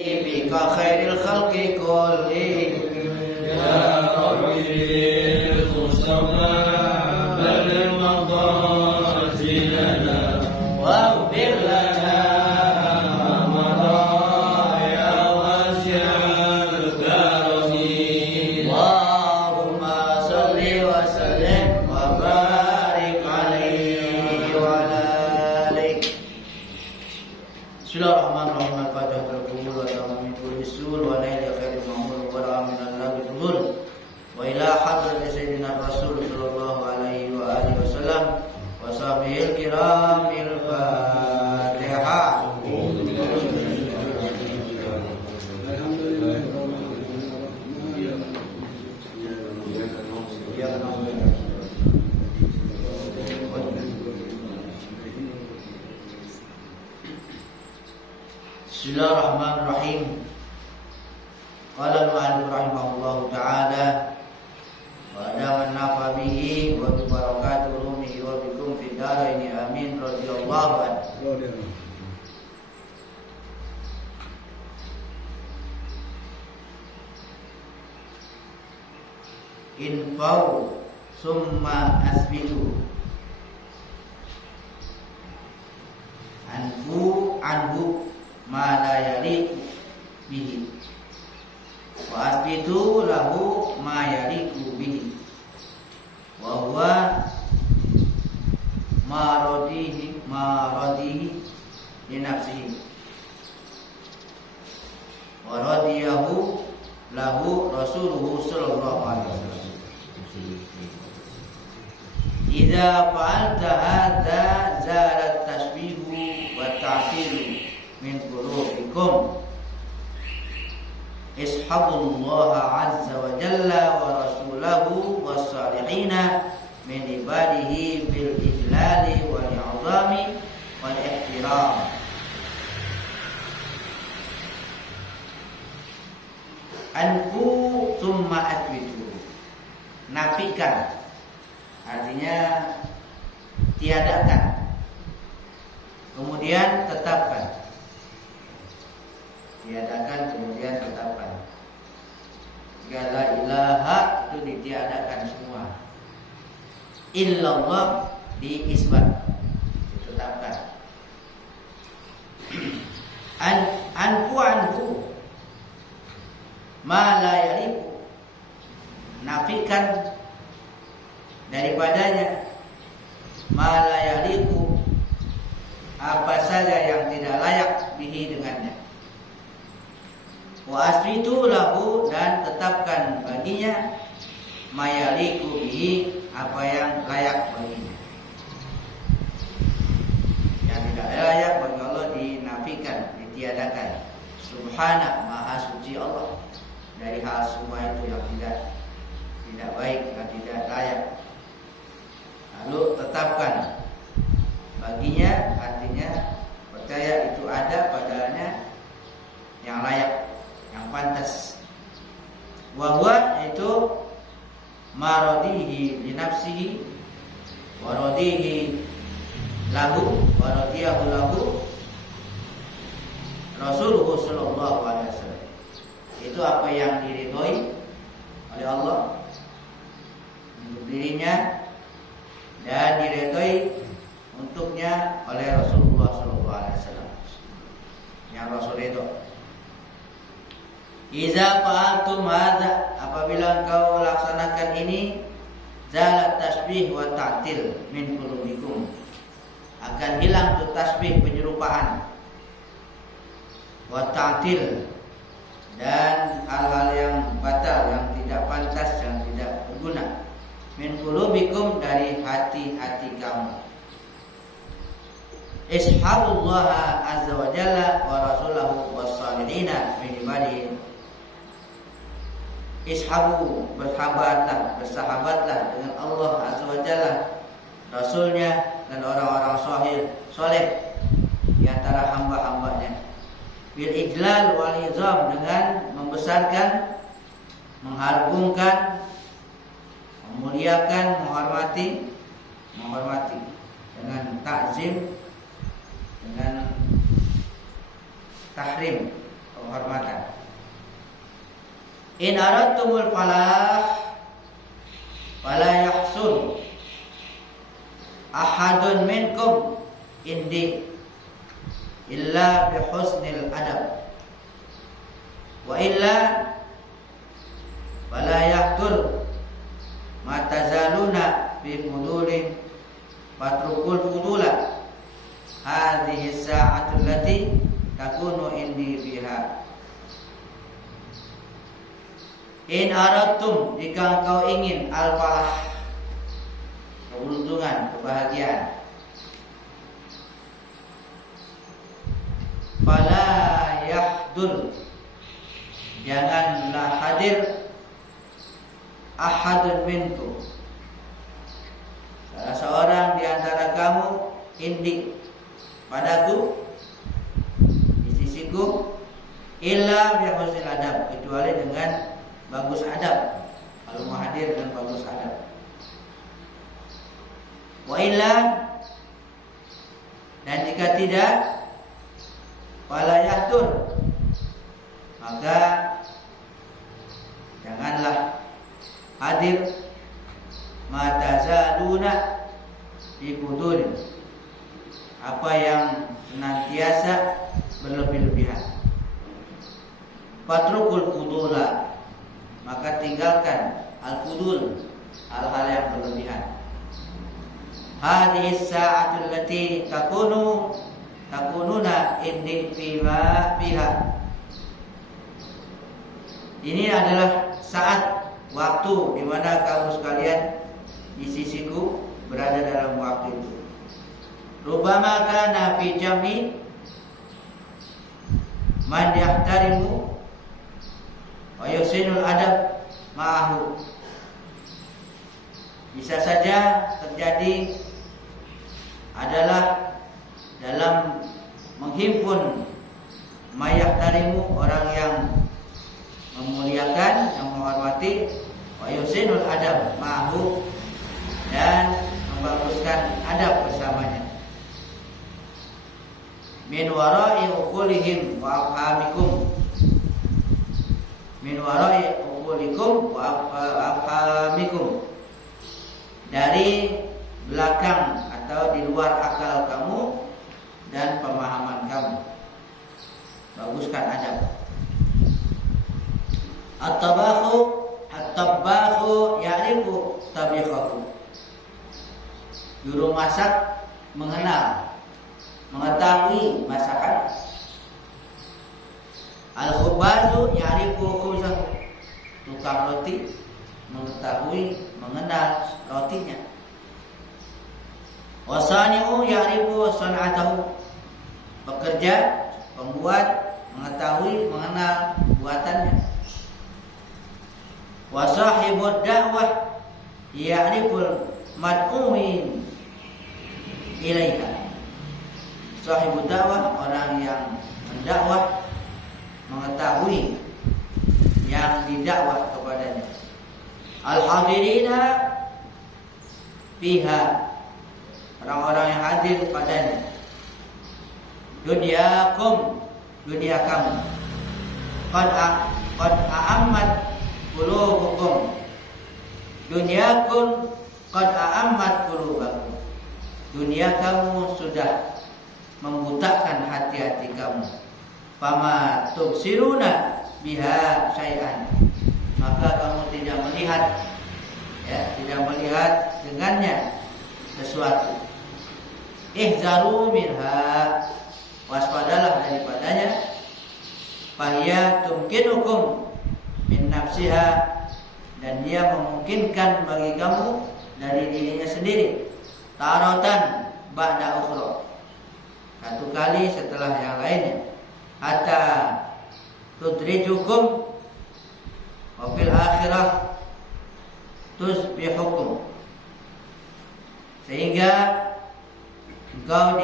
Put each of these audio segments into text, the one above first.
bika khairil khalqi kullihim ya rabbi mustafa balil maqasidana waghfir lana Bismillahirrahmanirrahim. Qala al-mu'allif rahimahullahu ta'ala wa adaman nafa bihi wa bi barakatuh ulumihi wa bikum fid dharaini amin radhiyallahu anhu. Infau summa asbitu anhu ma la yaliqu bihi wa asbitu lahu ma yaliqu bihi wa huwa ma radihi li nafsihi wa radiyahu lahu rasuluhu sallallahu alaihi wasallam. Idza fa'alta hadza zalat tashbihu wa ta'til min qulubikum ishabullaha azza wa jalla wa rasulahu was-salihina min ibadihi bil ijlali wal i'zami wal ihtiram. Anfu thumma athbitu, nafikan artinya tiadakan, kemudian tetapkan. Tiadakan kemudian tetapkan. Jika la ilaha itu ditiadakan semua, illallah diisbat, ditetapkan. Anfu ma la yaliqu, nafikan daripadanya ma la yaliqu, apa saja yang tidak layak bihi dengannya. Wa asbitu lahu, dan tetapkan baginya ma yaliqu bihi, apa yang layak baginya. Yang tidak layak bagi Allah dinafikan, ditiadakan. Subhana, maha suci Allah dari hal semua itu yang tidak baik, yang tidak layak. Lalu tetapkan baginya, artinya percaya itu ada padanya yang layak, yang pantas. Wa huwa, yaitu maradihi li nafsihi wa radihi lahu wa radiyahu lahu Rasulullah sallallahu alaihi wasallam. Itu apa yang diridhoi oleh Allah untuk dirinya dan diridhoi untuknya oleh Rasulullah sallallahu alaihi wasallam. Yang Rasul itu, iza fa'altum hadza, apabila engkau laksanakan ini, zalat tasbih wa ta'til min qulubikum, akan hilang tuh tasbih, penyerupaan, wa ta'til, dan hal-hal yang batal, yang tidak pantas, yang tidak berguna, min qulubikum, dari hati-hati kamu. Ishabullaha azza wa jalla wa rasulahu was-salihina min ibadihi. Ishabu, bersahabatlah dengan Allah azza wa jalla, Rasulnya, dan orang-orang soleh di antara hamba-hambanya. Bil ijlal wal izam, dengan membesarkan, mengharumkan, memuliakan, menghormati, dengan takzim, dengan tahrim, penghormatan. In aradtumul falah fala yahsun ahadun minkum indi illa bihusnil adab wa illa fala yahtur ma tazaluna fi fudulin fatrukul fudula hadhihi sa'atu allati takunu indi fiha. In aradtum, jika engkau ingin al-falah, keberuntungan, kebahagiaan, fala yahdur, janganlah hadir ahadun minkum, salah seorang di antara kamu, indi, padaku, di sisiku, illa bihusnil adab, kecuali dengan bagus adab. Kalau mau hadir dengan bagus adab. Wa illa, dan jika tidak, fala yahtur, maka janganlah hadir ma tazaluna fi budulin, apa yang senantiasa berlebih-lebihan. Fatrukul fudula, maka tinggalkan al-fudul, hal-hal yang berlebihan. Hadhihi sa'atul lati takununa indi fiha. Ini adalah saat, waktu di mana kamu sekalian di sisiku berada dalam waktu itu. Rubama kana fi jam'i man yahtarimu wa yusinul adab ma'ahu. Bisa saja terjadi adalah dalam menghimpun mayak tarimu, orang yang memuliakan, yang menghormati, wa yusinul adab ma'ahu, dan membaguskan adab bersamanya. Min wara'i uqulihim wa afhamikum, min wara'i uqulikum wa afhamikum, dari belakang atau di luar akal kamu dan pemahaman kamu. Baguskan adab. At-tabakhu ya'rifu tabikhahu. Juru masak mengenal, mengetahui masakan. Al-khubazu ya'rifu khubzahu. Tukang roti mengetahui, mengenal rotinya. Wasani'u ya'rifu san'atahu. Pekerja, pembuat mengetahui, mengenal buatannya. Wasahibud da'wah ya'riful mad'uin ilaiha. Sahibud da'wah, orang yang mendakwah, mengetahui yang didakwah kepadanya. Al-hadirina fiha, orang-orang yang hadir padanya. Dunyakum, dunia kamu. Qad a'ammat qulubukum. Dunyakum qad a'ammat qulubakum. Dunia kamu sudah membutakan hati-hati kamu. Fama tubsiruna biha syai'an, maka kamu tidak melihat, ya, tidak melihat dengannya sesuatu. Ihzaru minha, waspadalah daripadanya. Fahiya tumkinukum min nafsiha, dan dia memungkinkan bagi kamu dari dirinya sendiri. Taratan ba'da ukhra, satu kali setelah yang lainnya. Hatta tudrijukum wa fil akhirah tusbihukum, sehingga engkau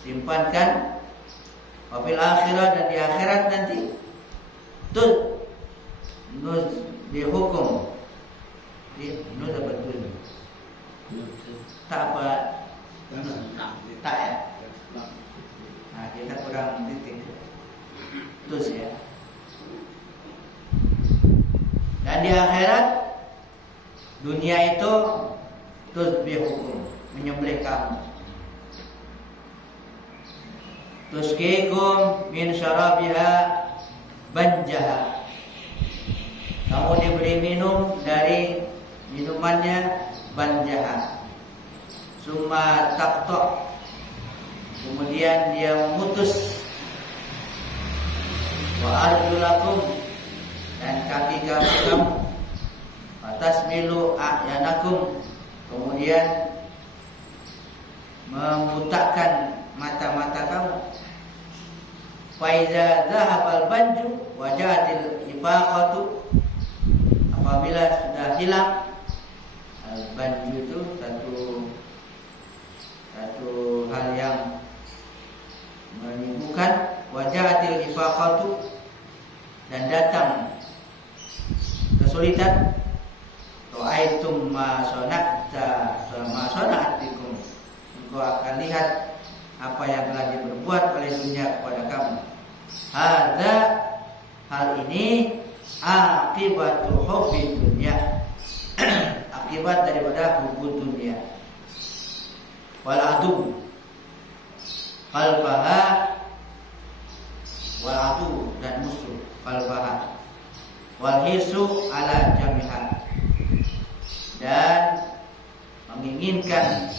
disimpankan wa fil akhirah, dan di akhirat nanti tusbihukum. Ini dapat dulu tak apa, tak ya. Nah, kita kurang titik tus ya. di akhirat dunia itu tusbihukum, menyembelih kamu. Tusqikum min syarabiha banjaha, kamu diberi minum dari minumannya banjaha. Summa taqta, kemudian dia memutus. Wa arjulakum, dan kaki kamu. Fatasmilu a'yanakum, kemudian membutakan mata-mata kamu. Faiza dhahabal banju wajatil ifaqatu, apabila sudah hilang banju itu satu hal yang menyibukkan, wajatil ifaqatu, dan datang kesulitan. Ra'aitum ma sana'atikum, engkau akan lihat apa yang telah diperbuat oleh dunia kepada kamu. Hadza, hal ini akibatu hubbi dunya, akibat daripada hubbu dunia. Wal adu qalbaha, wal adu, dan musuh qalbaha, wal hisu ala jamiha, dan menginginkan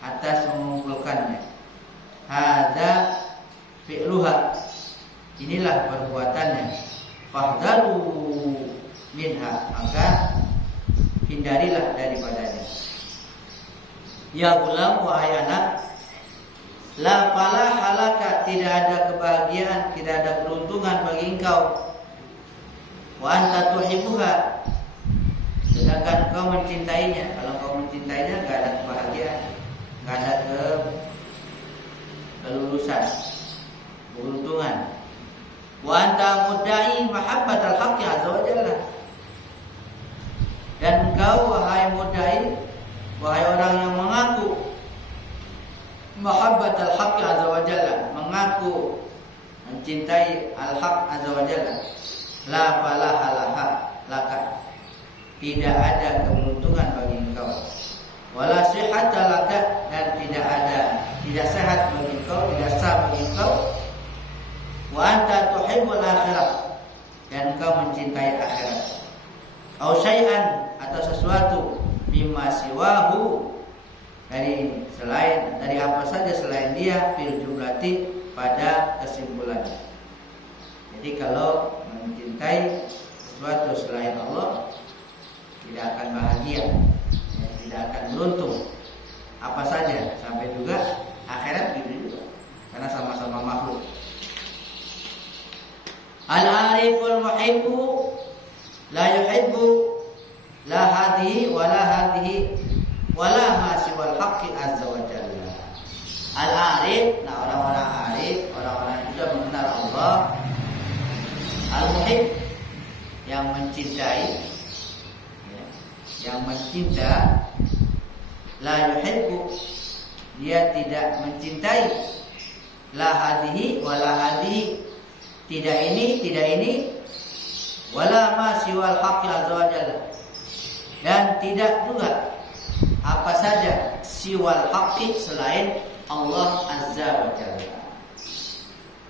atas mengumpulkannya. Hadza fi'luha, inilah perbuatannya. Fahdharu minha, maka hindarilah daripadanya. Ya gulam, wahai anak, la falaha laka, tidak ada kebahagiaan, tidak ada peruntungan bagi engkau. Wa anta tuhibbuha, sedangkan kau mencintainya. Kalau kau mencintainya, enggak ada kebahagiaan, enggak ada kelulusan, keberuntungan. Wa anta mudda'i mahabbatal haqqi azza wa jalla, dan engkau wahai mudda'i, wahai orang yang mengaku mahabbatal haqqi azza wa jalla, mengaku mencintai al-haq azza wa jalla. La falaha laka, tidak ada keberuntungan bagi engkau. Wala sihhata laka, dan tidak sehat bagi engkau, tidak sah bagi engkau. Wa anta tuhibbul akhirah, dan engkau mencintai akhirat. Au syai'an, atau sesuatu, mimma siwahu, dari apa saja selain dia, fil jumlati, pada kesimpulannya. Jadi kalau mencintai sesuatu selain Allah, tidak akan bahagia, tidak akan beruntung. Apa saja, sampai juga akhirat gitu juga, karena sama-sama makhluk. Al-ariful muhibbu la yuhibbu la hadhihi wala hadhihi wala ma siwal haqqi azza wa jalla. Al-arif, nah orang-orang arif, orang-orang yang sudah mengenal Allah. Al-muhib, yang mencintai, yang mencinta. La yuhibbu, dia tidak mencintai. La hadhihi wala hadhihi, tidak ini, wala ma siwal haqqi azza wa jalla, dan tidak juga apa saja siwal haqqi, selain Allah azza wa jalla.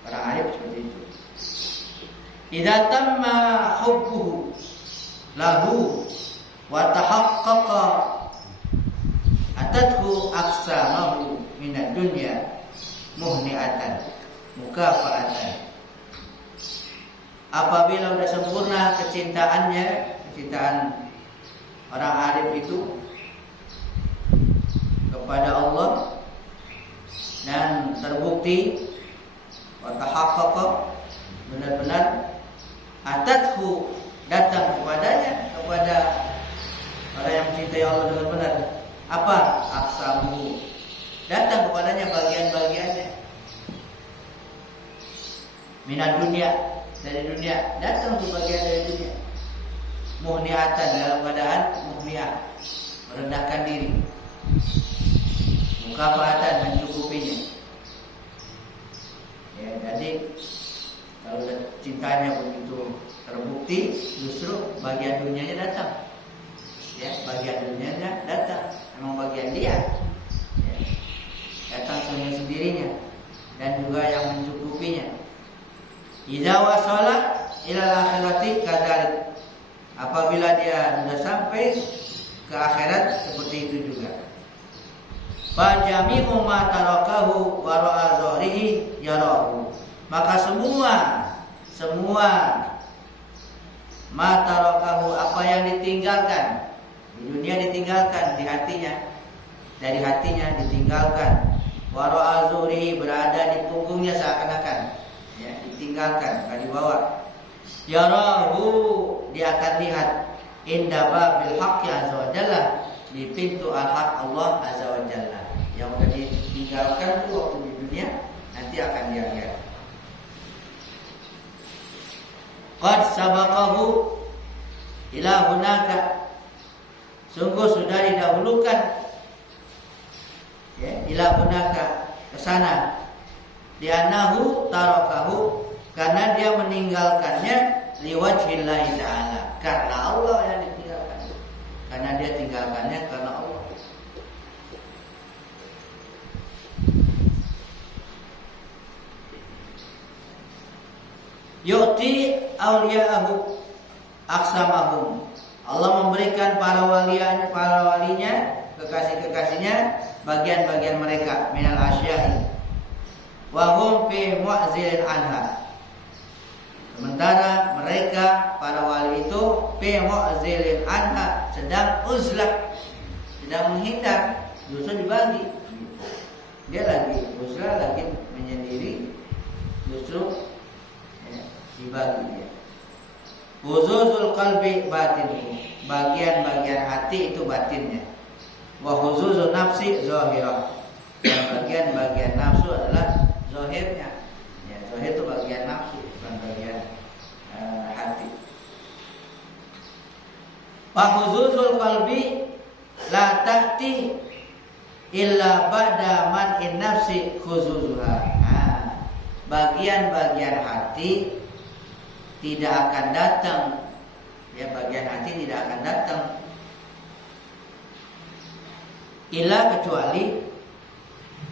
Para arif seperti itu. Idza tamma hubbuhu lahu wa tahaqqaqa atathu aqsamahu minad dunya muhni'atan mukafaatan. Apabila sudah sempurna kecintaannya, kecintaan orang arif itu kepada Allah, dan terbukti wa tahaqqaqa, benar-benar atathu, datang kepadanya, kepada orang yang mencintai Allah dengan benar. Apa? Aksamu, datang kepadanya bagian-bagiannya. Minat dunia, dari dunia, datang ke bagian dari dunia. Muhniatan, dalam keadaan muhniah, merendahkan diri. Mukafatan, mencukupinya. Ya, jadi kalau cintanya begitu terbukti, justru bagian dunianya datang. Ya, bagian dunianya datang. Memang bagian dia. Ya, datang sendirinya dan juga yang mencukupinya. Idza wasala ila akhirati kadzalik. Apabila dia sudah sampai ke akhirat seperti itu juga. Fa jami'u ma tarakahu wa ra'a zahirihi yarahu. Maka semua ma tarakahu, apa yang ditinggalkan di dunia, ditinggalkan di hatinya, dari hatinya ditinggalkan. Wa ra'a zahirihi, berada di punggungnya seakan-akan, ya, ditinggalkan, bukan dibawa. Yarahu, dia akan lihat inda babil haqqi azza wa jalla, di pintu al-haq Allah azza wa jalla. Yang sudah ditinggalkan itu waktu di dunia, nanti akan dia lihat. Qad sabaqahu ila hunaka, sungguh sudah didahulukan, ya, ila hunaka, ke sana. Li'annahu tarakahu, karena dia meninggalkannya liwajhillahi ta'ala, karena Allah yang ditinggalkan. Karena dia tinggalkannya karena Allah. Yu'ti awliya'ahu aqsamahum, Allah memberikan para walinya, kekasih-kekasihnya, bagian-bagian mereka minal asya'i wa hum fi mu'zilin anha. Sementara mereka para wali itu fi mu'zilin anha, sedang uzlah, sedang menghindar, justru dibagi. Dia lagi uzlah, lagi menyendiri, justru dibagi dia. Huzuzul qalbi batinhu, bagian-bagian hati itu batinnya. Wa huzuzun nafsi zahirah, dan bagian-bagian nafsu adalah zahirnya. Ya, zahir itu bagian nafsu, bukan bagian hati. Wa huzuzul qalbi la ta'ti illa ba'da man'in nafsi khuzuzuha. Bagian-bagian hati tidak akan datang, ya, bagian hati tidak akan datang illa, kecuali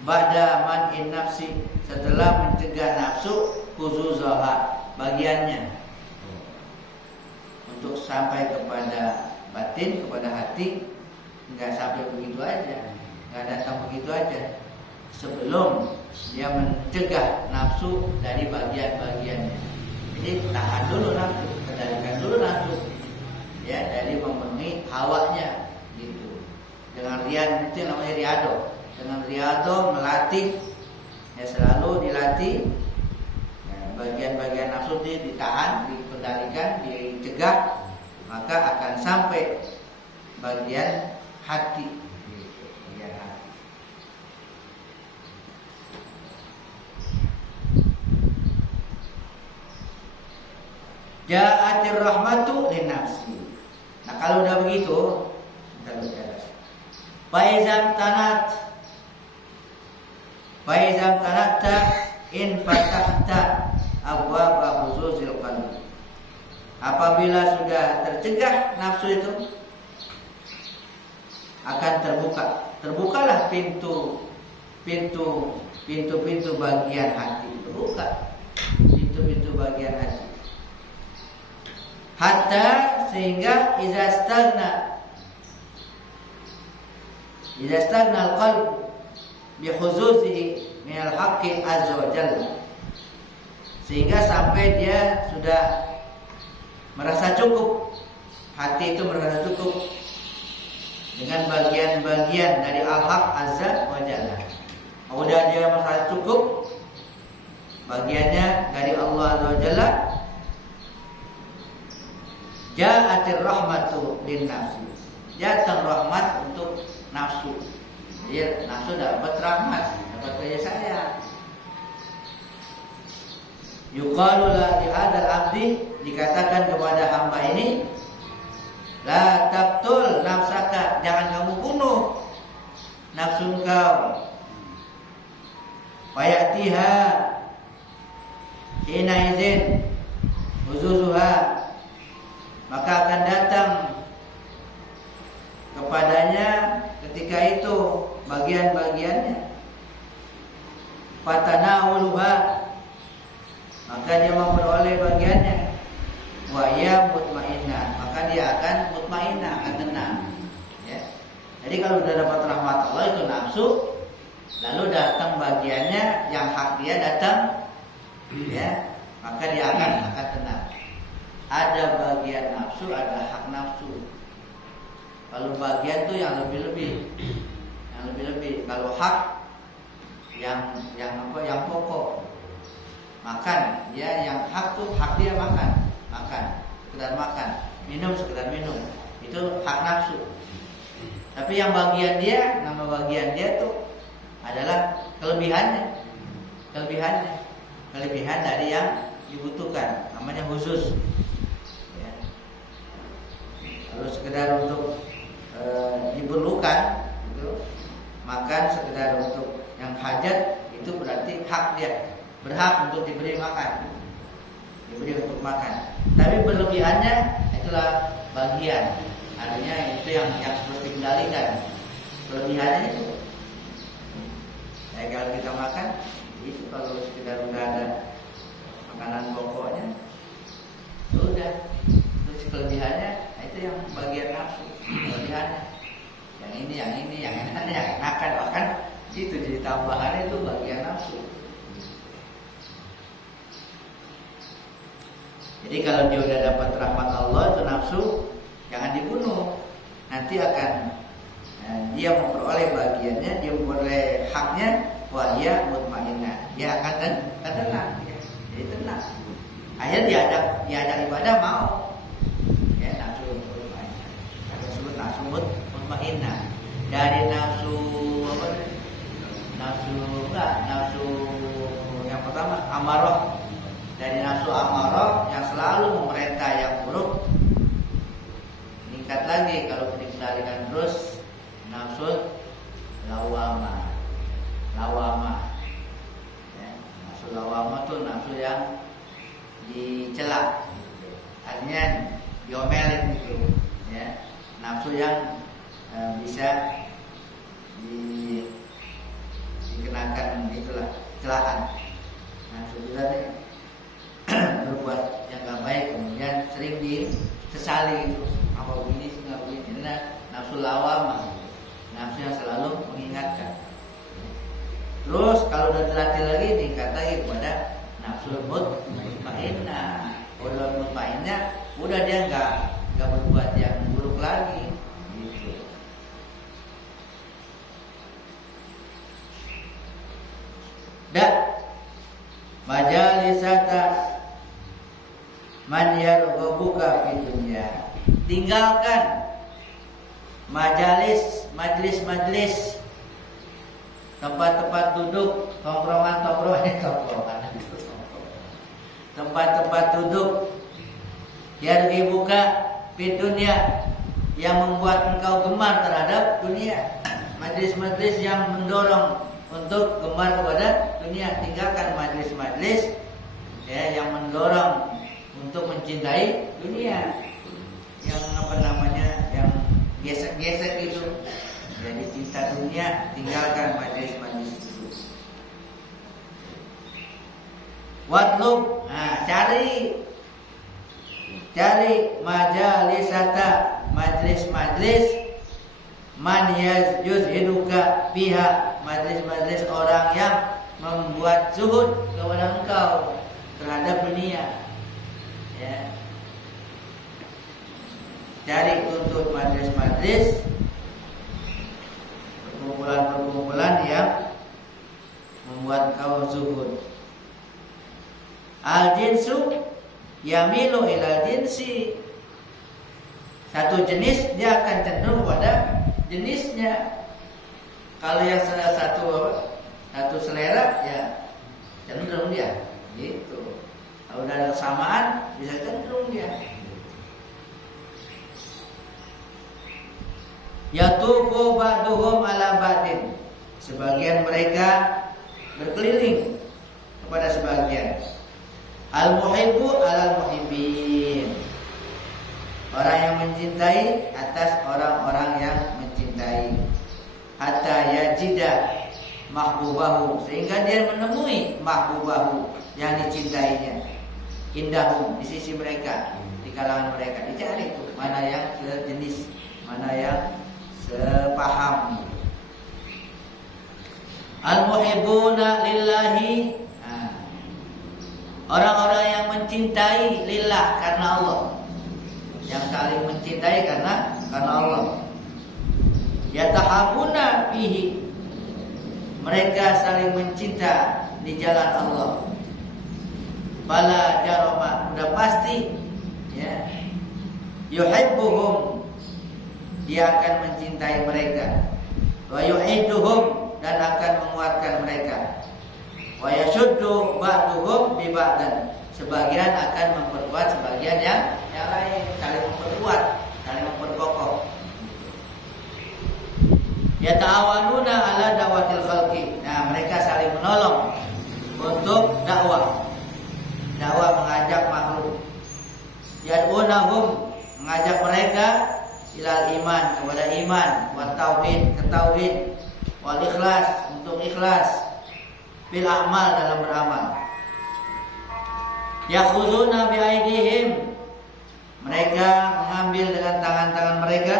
ba'da man'in nafsi, setelah mencegah nafsu khuzuzaha, bagiannya. Untuk sampai kepada batin, kepada hati, enggak sampai begitu aja, enggak datang begitu aja, sebelum dia mencegah nafsu dari bagian-bagiannya. Jadi tahan dulu nafsu, kendalikan dulu nafsu, ya, dari memenuhi hawanya gitu. Dengan rian, itu namanya riado. Dengan riado melatih, ya, selalu dilatih, ya, bagian-bagian nafsu ditahan, dikendalikan, dicegah, maka akan sampai bagian hati. Gitu, bagian hati. Ja'atir rahmatu linnafsi. Nah, kalau udah begitu, kita bicara. Faizam tanatta in fatahta abwaba huzuzil qalbi. Apabila sudah tercegah nafsu itu, akan terbukalah pintu bagian hati, terbuka pintu bagian hati. Hatta, sehingga idza stagna al-qalb bi khuzuzihi min al-haqqi azza wa jalla, sehingga sampai dia sudah merasa cukup, hati itu merasa cukup dengan bagian-bagian dari al-haq azza wa jalla. Udah dia merasa cukup bagiannya dari Allah azza wa jalla, ja'atir rahmatu lin nafsi, datang rahmat untuk nafsu. Jadi nafsu dapat rahmat, dapat kasih sayang. Yuqalu la li hadzal abdi, dikatakan kepada hamba ini, la taqtul nafsaka, jangan kamu bunuh nafsu engkau. Fayatiha hina izin, huzuzuha, maka akan datang kepadanya ketika itu bagian-bagiannya. Fatanawuluha, maka dia memperoleh bagiannya. Wa ya mutmainnah, maka dia akan mutmainnah, akan tenang. Ya. Jadi kalau sudah dapat rahmat Allah itu nafsu, lalu datang bagiannya yang hak dia datang, ya, maka dia akan tenang. Ada bagian nafsu, ada hak nafsu. Kalau bagian itu yang lebih-lebih, yang lebih-lebih. Kalau hak yang apa? Yang pokok. Makan, ya, yang hak tuh hak dia makan, sekedar makan, minum sekedar minum. Itu hak nafsu. Tapi yang bagian dia, nama bagian dia tuh adalah kelebihan dari yang dibutuhkan, namanya khusus. Ya. Kalau sekedar untuk diperlukan, itu makan sekedar untuk yang hajat, itu berarti hak dia, berhak untuk diberi makan, diberi untuk makan. Tapi berlebihannya itulah bagian, artinya itu yang harus dikendalikan. Kelebihannya itu, ya, kalau kita makan itu kalau sekedar udah ada makanan pokoknya, udah. Terus kelebihannya itu yang bagian nafsu, kelebihannya. Yang ini, yang enakan, bahkan itu jadi tambahannya itu bagian nafsu. Jadi kalau dia udah dapat rahmat Allah itu nafsu, jangan dibunuh. Nanti akan dia memperoleh bagiannya, dia memperoleh haknya, wa ya mutmainnah. Dia akan tenang, jadi tenang. Akhirnya diajak ibadah mau. Ya, nafsu mutmainnah. Ada sebut nafsu mutmainnah. Dari nafsu apa? Nafsu yang pertama amarah. Dari nafsu amarah yang selalu memerintah yang buruk, meningkat lagi kalau dikendalikan terus nafsu lawamah. Ya, nafsu lawamah itu nafsu yang dicela, artinya diomelin gitu. Ya, nafsu yang bisa dikenakan itulah celaan. Nafsu kita berbuat yang gak baik, kemudian sering disesali itu, apa begini sih nggak begini. Nah, nafsu lawamah, nafsu yang selalu mengingatkan. Terus kalau udah dilatih lagi, diingkat lagi kepada nafsu mutmainnah. Kalau mutmainnah, udah dia nggak berbuat yang buruk lagi. Gitu. Majalisata man yarghabuka fid dunya. Tinggalkan majlis, tempat-tempat duduk, tongkrongan, tempat-tempat duduk yarghabuka fid dunya, yang membuat engkau gemar terhadap dunia. Majlis-majlis yang mendorong untuk gemar kepada dunia. Tinggalkan majlis-majlis, ya, yang mendorong untuk mencintai dunia, yang yang gesek-gesek itu, jadi cinta dunia. Tinggalkan majlis-majlis itu. Watlub, cari majalisata, majlis-majlis man yuzhiduka biha, majlis-majlis orang yang membuat zuhud kepada engkau terhadap dunia. Ya. Cari untuk majlis-majlis, perkumpulan-perkumpulan yang membuat engkau zuhud. Al-jinsu yamilu ilal jinsi. Satu jenis dia akan cenderung pada jenisnya. Kalau yang satu selera, ya cenderung dia gitu. Kalau udah ada kesamaan, bisa cenderung dia. Yatufu ba'duhum ala ba'din. Sebagian mereka berkeliling kepada sebagian. Al-muhibbu 'alal muhibbin. Orang yang mencintai atas orang-orang yang mencintai. Hatta yajida mahbubahu, sehingga dia menemui mahbubahu, yang dicintainya. Indahum, di sisi mereka, di kalangan mereka. Dicari tuh mana yang sejenis, mana yang sepaham. Al-muhibbuna lillahi, orang-orang yang mencintai lillah, karena Allah. Yang saling mencintai karena Allah. Yatahabuna fihi, mereka saling mencinta di jalan Allah. Fala jarama, udah pasti ya. Yuhibbuhum, dia akan mencintai mereka. Wa yu'iduhum, dan akan menguatkan mereka. Wa yashuddu ba'duhum bi ba'dan, sebagian akan memperkuat sebagian yang lain, saling memperkuat, saling memperkokoh. Yata'awanuna ala dawatil khalqi, nah mereka saling menolong untuk dakwah mengajak makhluk. Yad'unahum, mengajak mereka ilal iman, kepada iman, wa tauhid, ke tauhid, wal ikhlas, untuk ikhlas, bil amal, dalam beramal. Yakhuzuna bi aidihim, mereka mengambil dengan tangan-tangan mereka.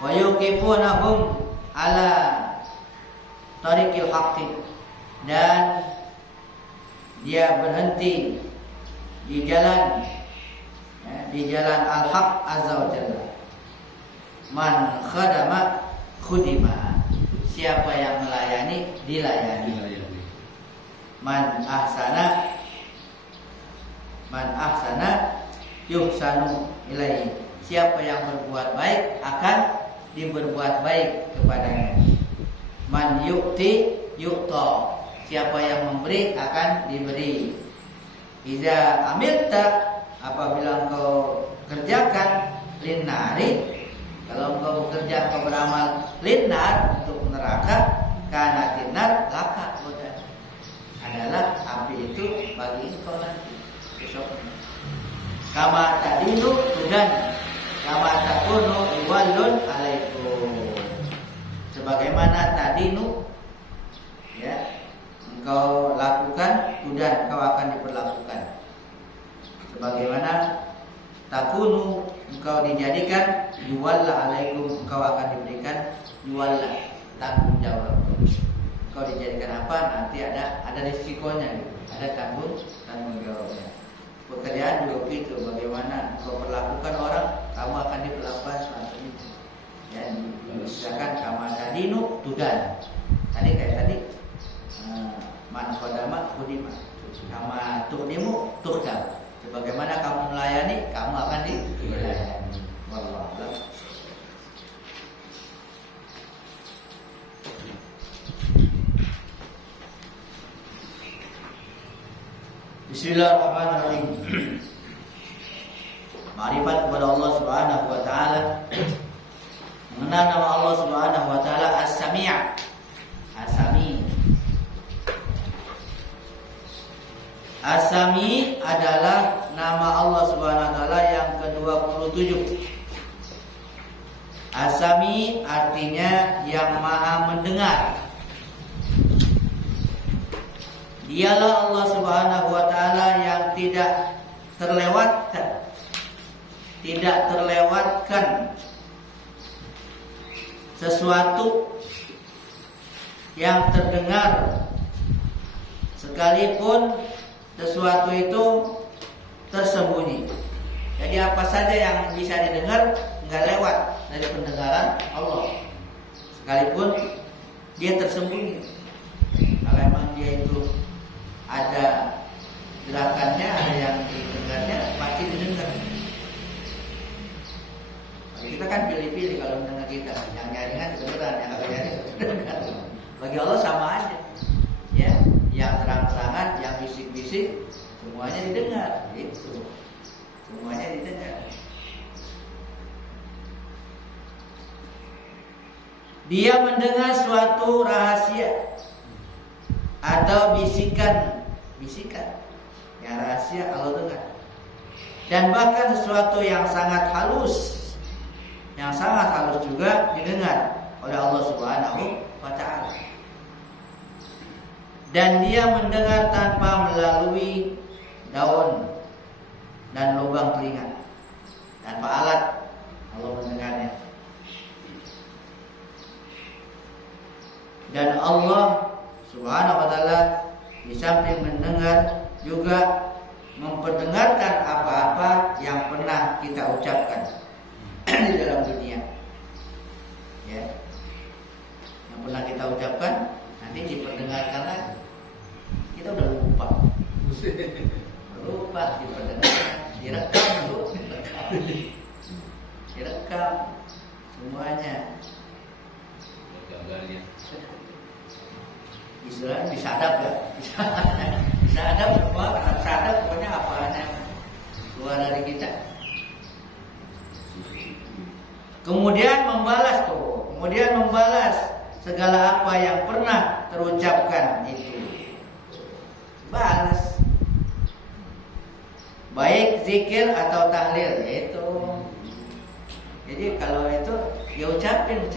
Wa yuqifunahum ala tariqil haqqi, dan dia berhenti di jalan al-haq azza wa jalla. Man khadama khudima, siapa yang melayani dilayani. Man ahsana yuhsanu ilaihi, siapa yang berbuat baik akan diberbuat baik kepadanya. Man yu'ti yu'ta, siapa yang memberi akan diberi. Iza amilta, apabila engkau kerjakan, linnari, kalau engkau bekerja, engkau beramal linnar, untuk neraka, karena tinar laka, adalah api itu bagi engkau nanti besoknya. Kama tadinu dan kama takunu iwallun alaikum, sebagaimana tadinu ya engkau lakukan, dan engkau akan diperlakukan. Sebagaimana takunu, engkau dijadikan, yuwalla alaikum, engkau akan diberikan yuwalla, tanggung jawab. Engkau dijadikan apa, nanti ada risikonya, ada tanggung jawabnya. Pekerjaan juga begitu, bagaimana engkau perlakukan orang, kamu akan diperlakukan seperti itu. Ya, misalkan kama tadinu tudan. Tadi kayak tadi man qadama khudima, kama tuqdimu tuqdam, sebagaimana kamu melayani, kamu akan dilayani. Wallahu a'lam. Bismillahirrahmanirrahim. Ma'rifat kepada Allah Subhanahu wa taala, mengenal nama Allah Subhanahu wa taala As-Sami'. As-Sami'. As-Sami' adalah nama Allah Subhanahu wa taala yang ke-27. As-Sami' artinya yang Maha mendengar. Dialah Allah Subhanahu wa taala yang tidak terlewatkan sesuatu yang terdengar, sekalipun sesuatu itu tersembunyi. Jadi apa saja yang bisa didengar enggak lewat dari pendengaran Allah, sekalipun dia tersembunyi. Kalau memang dia itu ada gerakannya, ada yang didengarnya, pasti didengar. Kita kan pilih-pilih kalau mendengar kita, yang nyaringan kedengaran, yang agak nyaring kedengaran. Bagi Allah sama aja, ya, yang terang-terangan, yang bisik-bisik, semuanya didengar, gitu. Semuanya didengar. Dia mendengar suatu rahasia atau bisikan. yang rahasia Allah dengar. Dan bahkan sesuatu yang sangat halus juga didengar oleh Allah Subhanahu wa ta'ala. Dan dia mendengar tanpa melalui daun dan lubang telinga, tanpa alat Allah mendengarnya. Dan Allah Subhanahu wa ta'ala di samping mendengar juga memperdengarkan apa-apa yang pernah kita ucapkan di dalam dunia. Ya. Yang pernah kita ucapkan nanti diperdengarkan lagi. Kita udah lupa diperdengarkan, direkam semuanya. Istilahnya disadap ya, disadap semua, sadap pokoknya apanya keluar dari kita. Kemudian membalas segala apa yang pernah terucapkan itu. Balas, baik zikir atau tahlil itu. Jadi kalau itu ya ucapin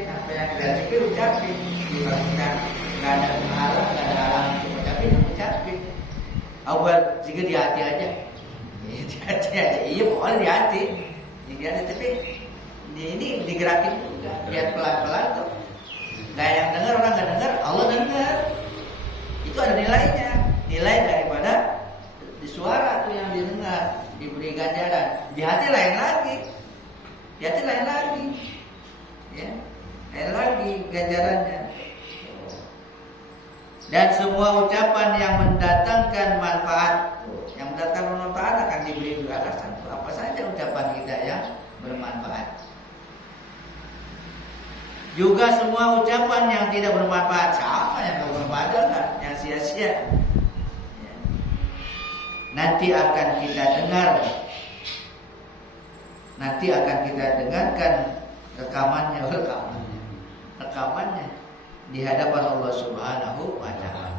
apa yang kita zikir ucapin. Kalau kita nggak ada halang, nggak ada halang ucapin. Awal zikir di hati aja. Di hati aja. Iya boleh di hati. Tapi ini digerakin juga. Biar pelan-pelan tuh. Nggak yang dengar, orang nggak dengar, Allah dengar. Itu ada nilainya. Nilai daripada di suara tuh yang didengar, diberi ganjaran. Di hati lain lagi. Ya, lain lagi ganjarannya. Dan semua ucapan yang mendatangkan manfaat, akan diberi balasan. Apa saja ucapan kita yang bermanfaat. Juga semua ucapan yang tidak bermanfaat, siapa yang tidak bermanfaat, yang sia-sia. Ya. Nanti akan kita dengarkan rekamannya di hadapan Allah Subhanahu wa ta'ala.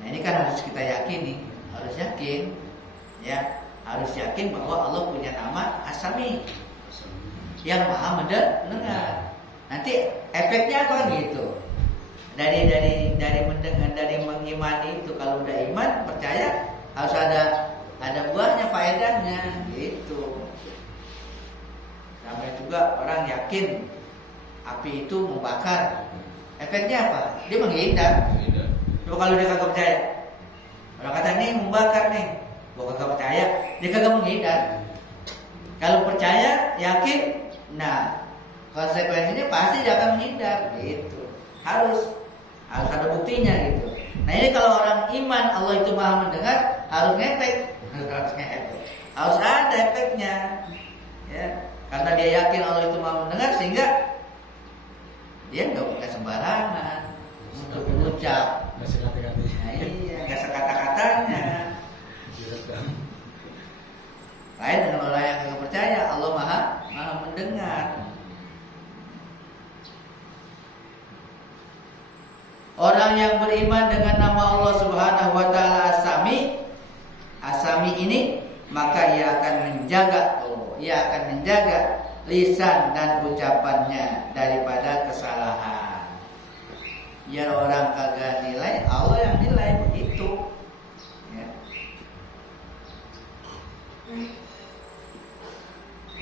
Nah, ini kan harus kita yakini, harus yakin bahwa Allah punya nama As-Sami, yang Maha mendengar. Nanti efeknya apa gitu? Dari mendengar, dari mengimani itu, kalau udah iman, percaya, harus ada buahnya, faedahnya gitu. Sampai juga orang yakin api itu membakar. Efeknya apa? Dia menghindar. Coba kalau dia kagak percaya, orang kata ini membakar nih, gua kagak percaya, dia kagak menghindar. Kalau percaya, yakin, nah konsekuensinya pasti dia akan menghindar gitu. Harus ada buktinya gitu. Nah ini kalau orang iman Allah itu Maha mendengar, harus ngefek, harus ada efeknya, ya. Karena dia yakin Allah itu Maha mendengar, sehingga dia nggak sembarangan untuk mengucap. Nah, iya, nggak sekata-katanya. Lain dengan orang yang nggak percaya Allah Maha mendengar. Orang yang beriman dengan nama Allah Subhanahu wa ta'ala As-Sami ini, maka ia akan menjaga lisan dan ucapannya daripada kesalahan. Biar orang kagak nilai, Allah yang nilai begitu. Ya.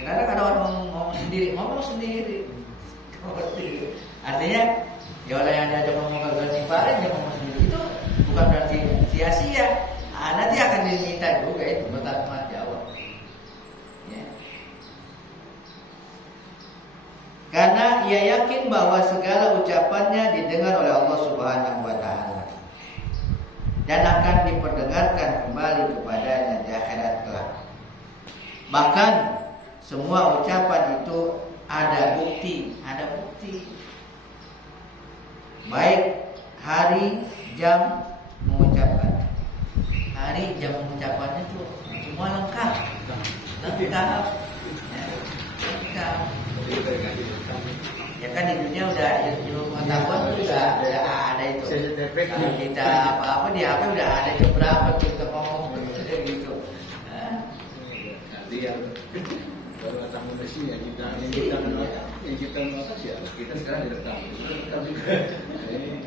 Kadang ada orang ngomong sendiri. Artinya ya orang yang diajak ngomong kagak niparin, dia ngomong sendiri itu bukan berarti sia-sia. Nanti akan diminta juga itu bertanggung jawab. Ya. Karena ia yakin bahwa segala ucapannya didengar oleh Allah Subhanahu wa ta'ala dan akan diperdengarkan kembali kepadanya di akhirat kelak. Bahkan semua ucapan itu ada bukti. Baik hari, jam mengucapkan. Hari, jam mengucapkannya itu semua lengkap. Ya kan di dunia udah ilmu pengetahuan udah ada itu. Kalau kita apa-apa di HP udah ada itu berapa kita ngomong gitu. Nanti yang baru datang Messi ya kita sekarang direkam.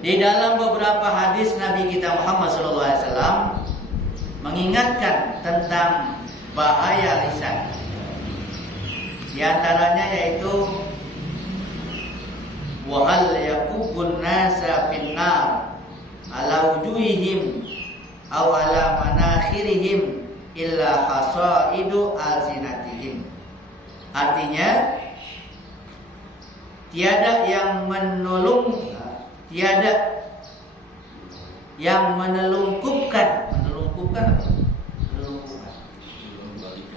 Di dalam beberapa hadis Nabi kita Muhammad SAW mengingatkan tentang bahaya lisan. Di antaranya yaitu wa hal yakubun nasa finnar ala wujuhihim aw ala manakhirihim illa hasaidu alsinatihim. Artinya tiada yang menelungkupkan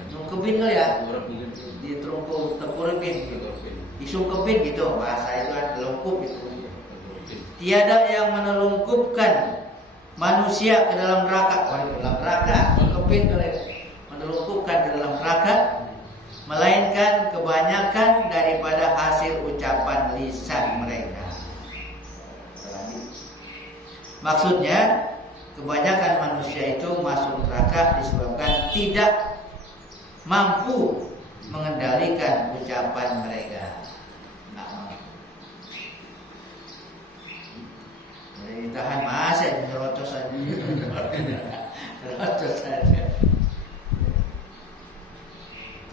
nungkupin kali ya, diterungkup disungkepin gitu bahasa itu kan telungkup itu. Tiada yang menelungkupkan manusia ke dalam neraka, menelungkupkan ke dalam neraka, melainkan kebanyakan daripada hasil ucapan lisan mereka. Maksudnya kebanyakan manusia itu masuk neraka disebabkan tidak mampu mengendalikan ucapan mereka. Ditahan masa nyerocos saja.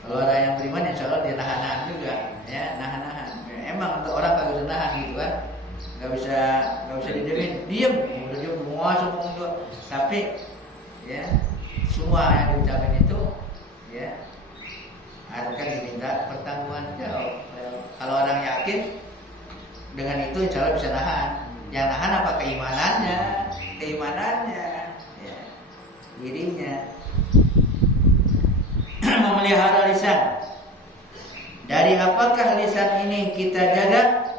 Kalau ada yang beriman insya Allah dia nahan-nahan juga, ya nahan-nahan. Emang untuk orang kagak bisa nahan gitu kan, nggak bisa didiamin, diam, udah semua juga. Tapi ya semua yang diucapkan itu ya akan diminta pertanggungan jawab. Kalau orang yakin dengan itu insya Allah bisa nahan. Yang nahan apa? Keimanannya, ya, dirinya. Memelihara lisan. Dari apakah lisan ini kita jaga?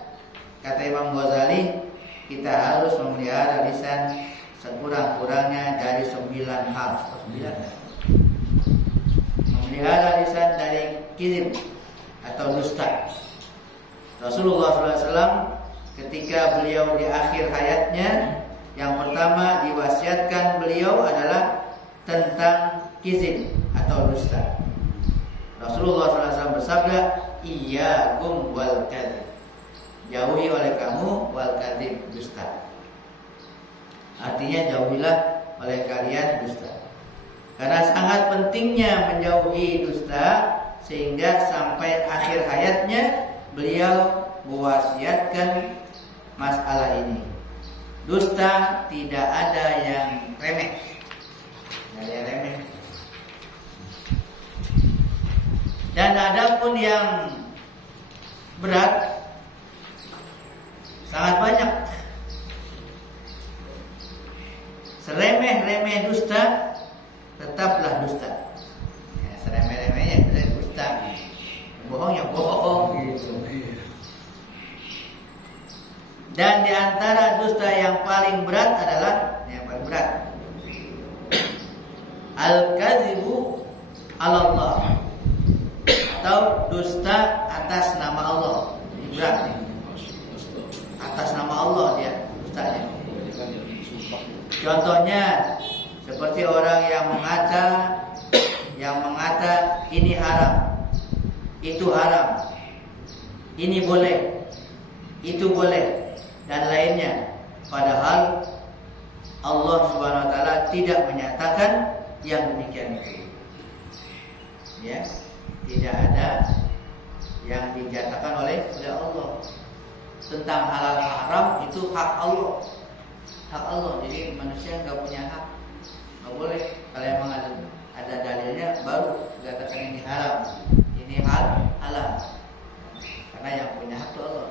Kata Imam Ghazali, kita harus memelihara lisan sekurang-kurangnya dari 9 hal. 9. Memelihara lisan dari kizib atau dusta. Rasulullah SAW ketika beliau di akhir hayatnya, yang pertama diwasiatkan beliau adalah tentang kizib atau dusta. Rasulullah SAW bersabda, iyyakum wal kadzib, jauhi oleh kamu wal kadzib, dusta. Artinya jauhilah oleh kalian dusta. Karena sangat pentingnya menjauhi dusta, sehingga sampai akhir hayatnya beliau mewasiatkan masalah ini. Dusta tidak ada yang remeh. Dan adapun yang berat sangat banyak. Seremeh-remeh dusta tetaplah dusta. Ya, seremeh-remehnya dusta. Bohong ya bohong gitu. Dan di antara dusta yang paling berat adalah al-kadzibu 'ala Allah, atau dusta atas nama Allah. Ini berat nih. Atas nama Allah dia dustanya. Contohnya seperti orang yang mengata ini haram, itu haram, ini boleh, itu boleh, dan lainnya. Padahal Allah Subhanahu wa taala tidak menyatakan yang demikian itu. Ya, tidak ada yang dinyatakan oleh Allah. Tentang halal haram itu hak Allah. Hak Allah. Jadi manusia enggak punya hak. Enggak boleh. Kalau memang ada dalilnya baru dikatakan ini haram, ini halal. Karena yang punya hak itu Allah.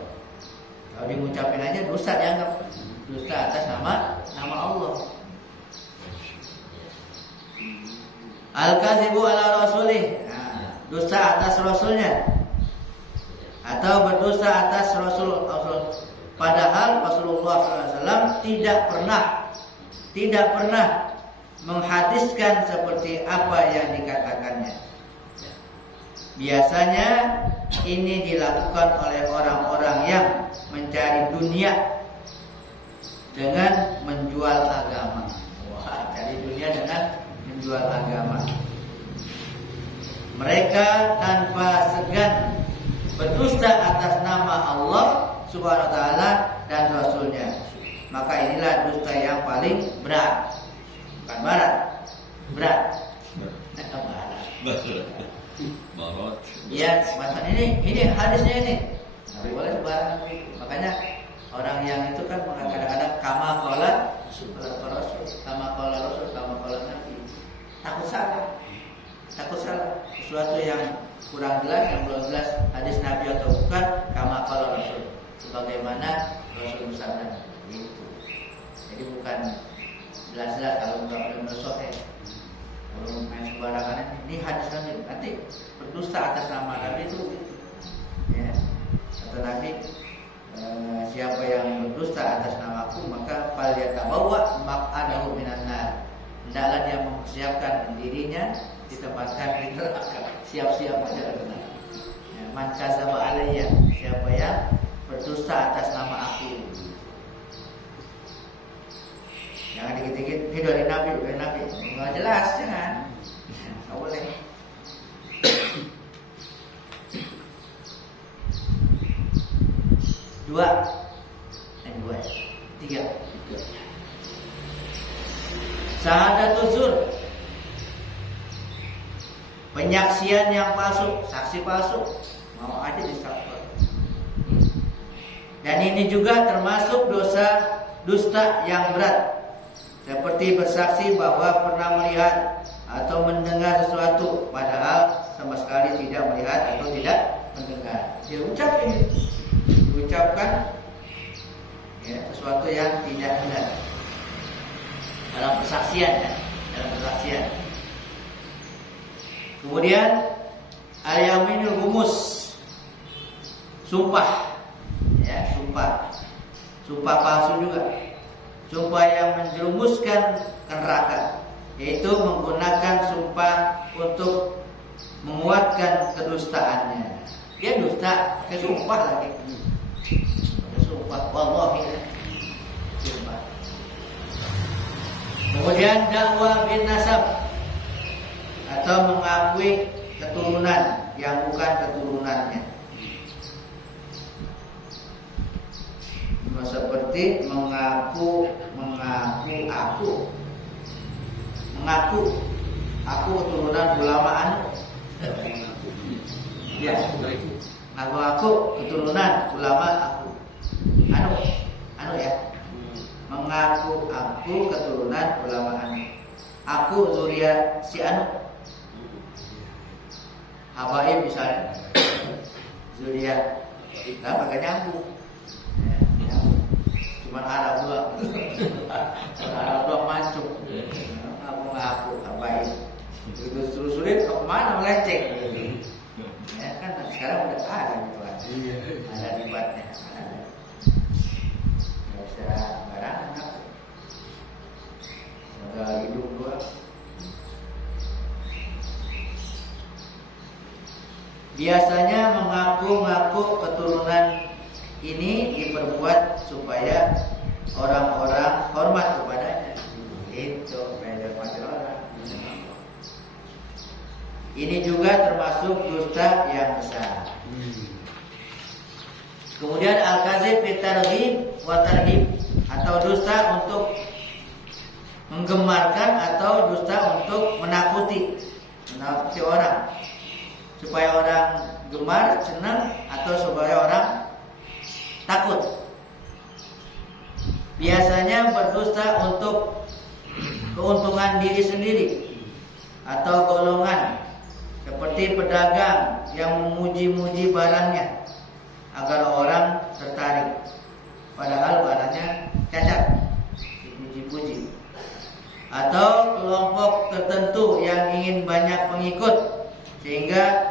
Kalau diucapin aja dosa, dianggap dusta atas nama Allah. Al-kadzibu ala rasulih, dusta atas rasulnya, atau berdusta atas rasul. Padahal Rasulullah SAW tidak pernah menghadiskan seperti apa yang dikatakannya. Biasanya ini dilakukan oleh orang-orang yang mencari dunia dengan menjual agama. Wah, cari dunia dengan menjual agama. Mereka tanpa segan berdusta atas nama Allah Subhanahu wa taala dan Rasulnya. Maka inilah dusta yang paling berat. Bukan barat, berat. Barat. Ya, macam ini hadisnya ini. Nggak boleh sembarangan. Makanya orang yang itu kan kadang-kadang kama qala Rasul, kama qala Rasul, kama qala Nabi. Takut salah. Sesuatu yang kurang jelas, yang belum jelas hadis Nabi atau bukan, kama qala Rasul. Sebagaimana Rasul bersabda. Itu. Jadi bukan jelas-jelas kalau nggak benar-benar sahih. Kalau main sembarangan ini hadis Nabi, nanti berdusta atas nama Nabi itu gitu. Ya. Kata Nabi, siapa yang berdusta atas namaku maka falyatabawa maq'adahu minan nar. Hendaklah dia mempersiapkan dirinya ditempatkan di neraka. Siap-siap aja benar. Ya, man kadzaba alayya, siapa yang berdusta atas nama aku. Jangan dikit-dikit ini dari Nabi. Enggak jelas, jangan. Enggak boleh. Tiga. Syahadatul zur, penyaksian yang palsu, saksi palsu, mau aja disangkut. Dan ini juga termasuk dosa dusta yang berat, seperti bersaksi bahwa pernah melihat atau mendengar sesuatu padahal sama sekali tidak melihat atau tidak mendengar. Dia ucapkan ya, sesuatu yang tidak benar dalam persaksian, Kemudian al-yaminul gumus, sumpah palsu juga, sumpah yang menjerumuskan ke neraka, yaitu menggunakan sumpah untuk menguatkan kedustaannya. Dia dusta, dia sumpah lagi. Sumpah wallahi. Sumpah. Kemudian dakwah bin nasab, atau mengakui keturunan yang bukan keturunannya. Seperti mengaku aku keturunan ulama anu. Ya, aku keturunan ulama aku. Anu ya. Mengaku aku keturunan ulama anu. Aku zuriat si anu. Habaib misalnya. Zuriat kita pakai nyambung. Cuman Arab doang mancung. Aku habaib. Itu sulit kemana melecek. Ya kan sekarang udah ada gitu kan. Ada debatnya. Nggak usah barangan aku. Ada hidung dua. Biasanya mengaku-ngaku keturunan ini diperbuat supaya orang-orang hormat kepadanya. Itu beda macam orang. Ini juga termasuk dusta yang besar. Kemudian al-kadzib fi targhib wa tarhib, atau dusta untuk menggemarkan atau dusta untuk menakuti orang, supaya orang gemar, senang, atau supaya orang takut. Biasanya berdusta untuk keuntungan diri sendiri atau golongan, seperti pedagang yang memuji-muji barangnya agar orang tertarik, padahal barangnya cacat, dipuji-puji. Atau kelompok tertentu yang ingin banyak pengikut, sehingga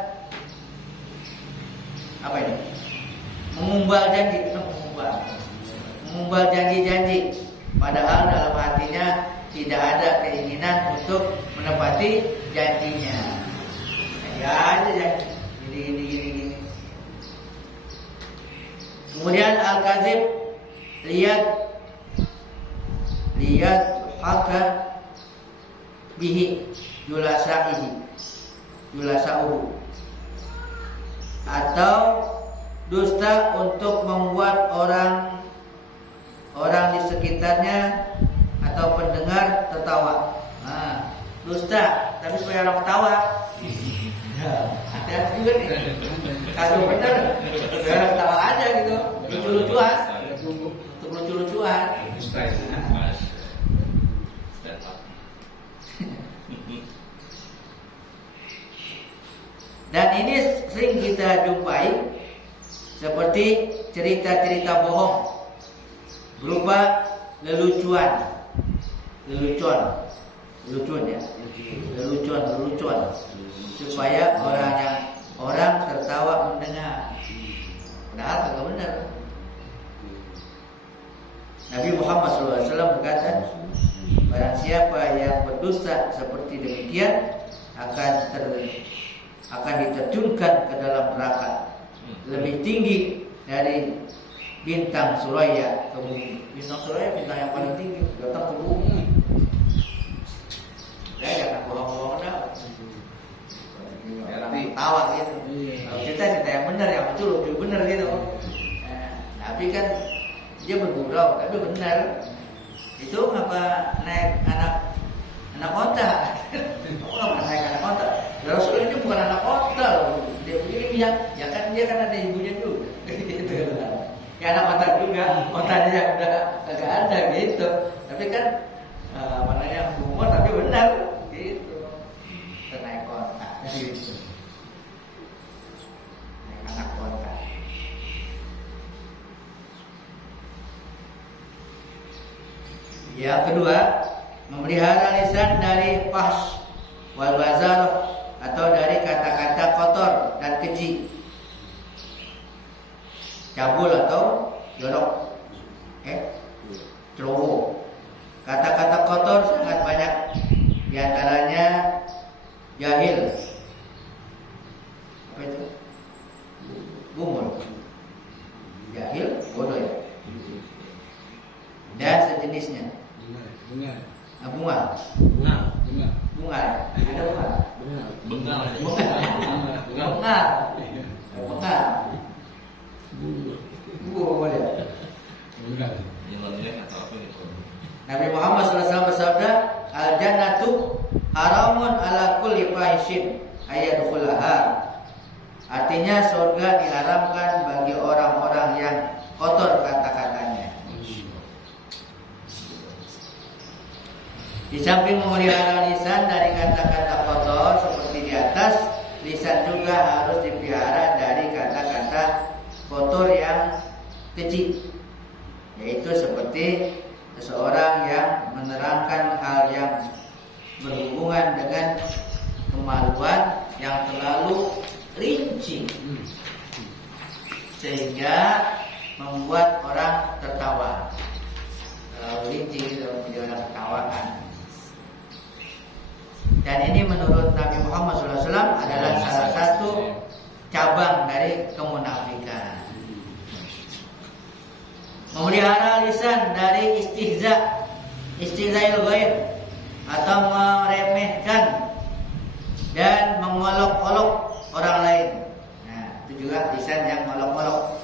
mengumbal janji-janji, padahal dalam hatinya tidak ada keinginan untuk menepati janjinya. Ya aja janji, Kemudian al-kadzib lihat haka bihi yulasauhu, atau dusta untuk membuat orang di sekitarnya atau pendengar tertawa. Nah, dusta tapi supaya orang ketawa. Hati-hati juga nih. Kalau benar, jangan ketawa aja gitu. Lucu-lucuan. Untuk lucu-lucuan. Dan ini sering kita jumpai seperti cerita-cerita bohong berupa lelucon supaya orang tertawa mendengar. Padahal kagak benar. Nabi Muhammad SAW berkata, barang siapa yang berdusta seperti demikian akan diterjunkan ke dalam neraka lebih tinggi dari bintang Suraya ke bumi. Bintang Suraya bintang yang paling tinggi datang ke bumi. Jangan bohong-bohong dah. Tawa gitu. Kalau cerita yang benar, yang betul benar gitu. Tapi kan dia bergurau, tapi benar. Itu ngapa naik anak onta? Kamu ngapa naik anak onta? Rasul ini bukan anak onta loh. Dia begini ya kan dia kan ada ibunya juga. Gitu. Ya anak onta juga, ontanya yang udah agak ada gitu. Tapi kan namanya humor tapi benar gitu. Naik onta gitu. Naik anak onta. Yang kedua, memelihara lisan dari fahsh wal bazar, atau dari kata-kata kotor dan keji, cabul atau jorok, ceroboh. Kata-kata kotor sangat banyak, di antaranya jahil, apa itu? Bumul, jahil, bodoh ya, dan sejenisnya. Bunga. Ada Nabi Muhammad SAW bersabda, al-jannatu haramun ala kulli fahishin ayadkhulaha. Artinya surga diharamkan bagi orang-orang yang kotor kata-katanya. Di samping memelihara lisan dari kata-kata kotor seperti di atas, lisan juga harus dipelihara dari kata-kata kotor yang keji, yaitu seperti seseorang yang menerangkan hal yang berhubungan dengan kemaluan yang terlalu rinci sehingga membuat orang tertawa. Terlalu rinci menjadi orang tertawakan. Dan ini menurut Nabi Muhammad SAW adalah salah satu cabang dari kemunafikan. Memelihara lisan dari istihza'il ghair, atau meremehkan dan mengolok-olok orang lain. Nah, itu juga lisan yang mengolok-olok,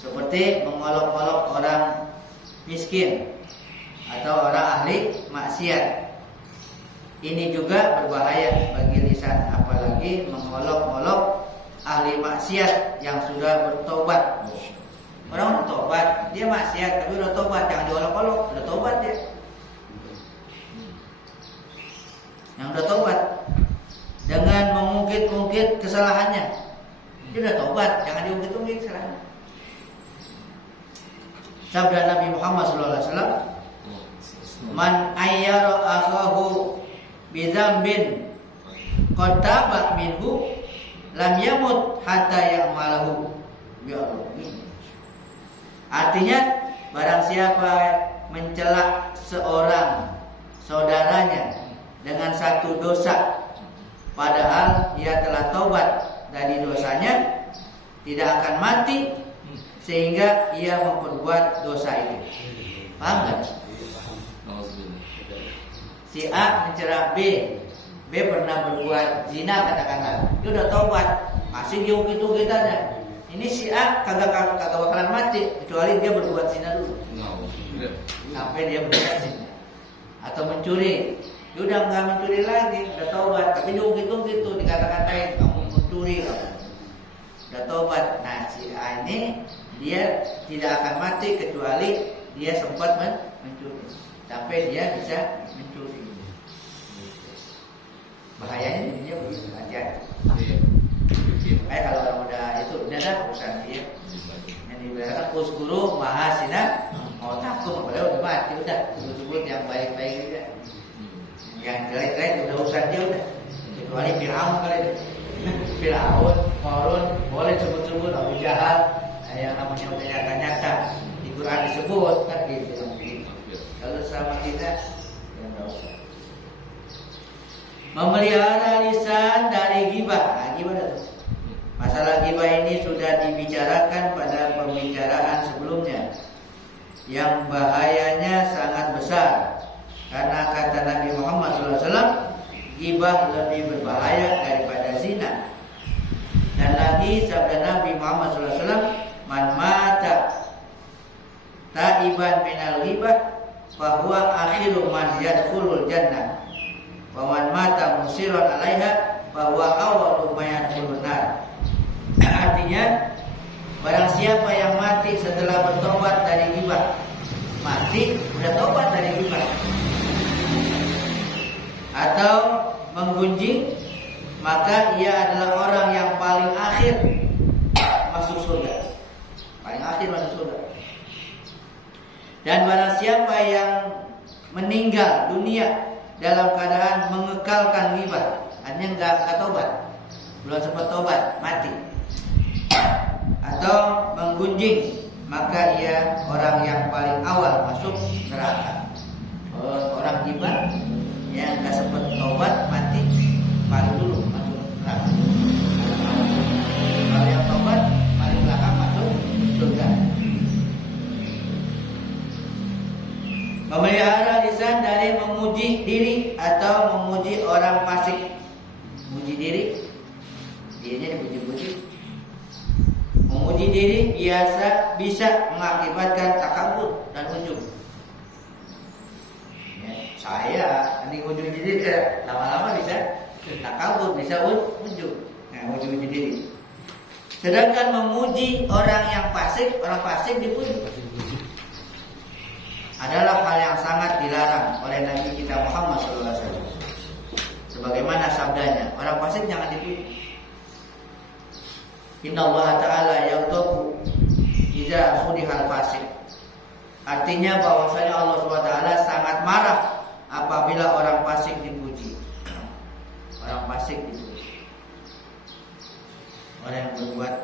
seperti mengolok-olok orang miskin atau orang ahli maksiat. Ini juga berbahaya bagi lisan, apalagi mengolok-olok ahli maksiat yang sudah bertobat. Orang bertobat, dia maksiat tapi udah tobat, jangan diolok-olok, udah tobat ya. Yang udah tobat dengan mengungkit-ungkit kesalahannya, dia udah tobat, jangan diungkit-ungkit kesalahannya. Sabda Nabi Muhammad SAW, man ayyara akhahu bidzambin qad taba minhu lam yamut hatta ya'malahu. Ya Allah. Artinya, barang siapa mencela seorang saudaranya dengan satu dosa, padahal ia telah taubat dari dosanya, tidak akan mati sehingga ia memperbuat dosa itu. Paham nggak? Si A mencela B pernah berbuat zina katakanlah, dia udah tobat, masih gitu kitanya. Ini si A kagak bakalan mati kecuali dia berbuat zina dulu. Sampai dia berbuat zina atau mencuri, dia udah nggak mencuri lagi, udah tobat, tapi gitu dikata-katain kamu mencuri, udah tobat. Nah si A ini dia tidak akan mati kecuali dia sempat mencuri, sampai dia bisa mencuri. Bahayanya dia begitu aja. Kalau orang udah itu udah dah urusan dia. Yang dibilang uskuru mahasina mau takut, padahal udah mati udah. Sebut yang baik-baik juga. Yang jelek-jelek udah urusan dia udah. Kecuali Fir'aun kali itu. Fir'aun, Qarun boleh sebut-sebut Abu Jahal, yang namanya udah nyata-nyata di Quran disebut kan gitu. Kalau sama kita ya enggak usah. Memelihara lisan dari ghibah. Nah, gimana tuh? Masalah ghibah ini sudah dibicarakan pada pembicaraan sebelumnya, yang bahayanya sangat besar. Karena kata Nabi Muhammad SAW, ghibah lebih berbahaya daripada zina. Dan lagi sabda Nabi Muhammad SAW, man mata taiban minal ghibah fahuwa akhiru man yadkhulul jannah. Wawan mata musiron alaiha bahwa awal lumayan nar. Artinya barang siapa yang mati setelah bertobat dari ghibah, mati udah tobat dari ghibah, atau menggunjing, maka ia adalah orang yang paling akhir masuk surga. Paling akhir masuk surga. Dan barang siapa yang meninggal dunia dalam keadaan mengekalkan ghibah, hanya enggak tobat, belum sempat tobat, mati, atau menggunjing, maka ia orang yang paling awal masuk neraka. Orang ghibah yang enggak sempat tobat, mati, paling dulu masuk neraka. Kalau yang tobat, paling belakang masuk surga. Memelihara lisan dari memuji diri atau memuji orang fasik. Memuji diri, dirinya dipuji-puji. Memuji diri bisa mengakibatkan takabur dan ujub. Ya, saya ini ujub diri lama-lama bisa takabur, bisa ujub. Nah, ujub diri. Sedangkan memuji orang yang fasik, orang fasik dipuji, adalah hal yang sangat dilarang oleh Nabi kita Muhammad SAW. Sebagaimana sabdanya, orang fasik jangan dipuji. Inna Allah Ta'ala yaghdabu idza khudihal fasik. Artinya bahwasanya Allah SWT sangat marah apabila orang fasik dipuji. Orang fasik dipuji. Orang yang berbuat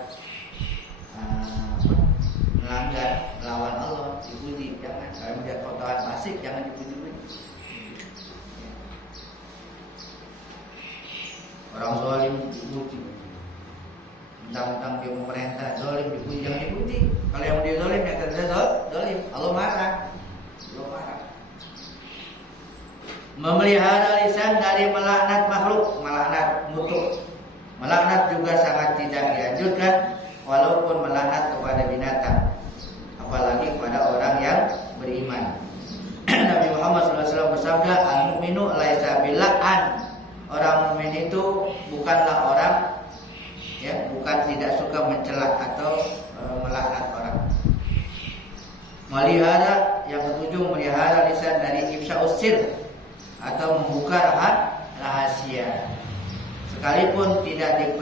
melanggar, melawan Allah dipuji, jangan. Kalau melihat fotoan fasik jangan dipuji-puji. Orang zalim dipuji, mentang-mentang dia memerintah zalim dipuji, jangan dipuji. Kalau yang dia zalim ya kerja zalim, Allah marah. Allah marah. Memelihara lisan dari melaknat makhluk, melaknat musuh. Melaknat juga sangat tidak dianjurkan, walaupun melaknat kepada binatang, apalagi kepada orang yang beriman. Nabi Muhammad SAW bersabda, al-mu'minu laisa bil'an. Orang mukmin itu bukanlah orang, ya, bukan tidak suka mencela atau melaknat orang. Melihara, yang ketujuh, melihara lisan dari ifsya'us sir atau membuka rahasia. Sekalipun tidak